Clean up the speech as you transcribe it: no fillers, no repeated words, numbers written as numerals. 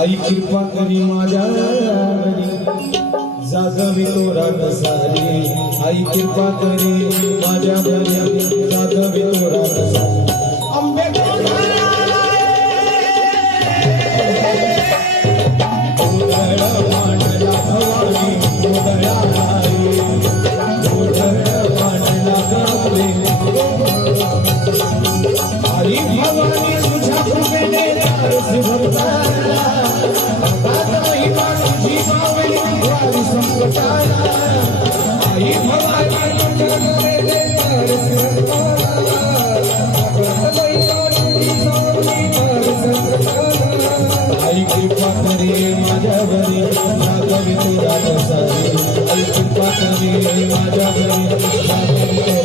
आई कृपा करी माझ्या जागवी तोरा कसारी आई कृपा करी माझ्या जागवी तोरा कसारी अंबे आई कृपा करे माझ्यावरी जागवी तोरा कसारी आई कृपा करे माझ्यावरी जागवी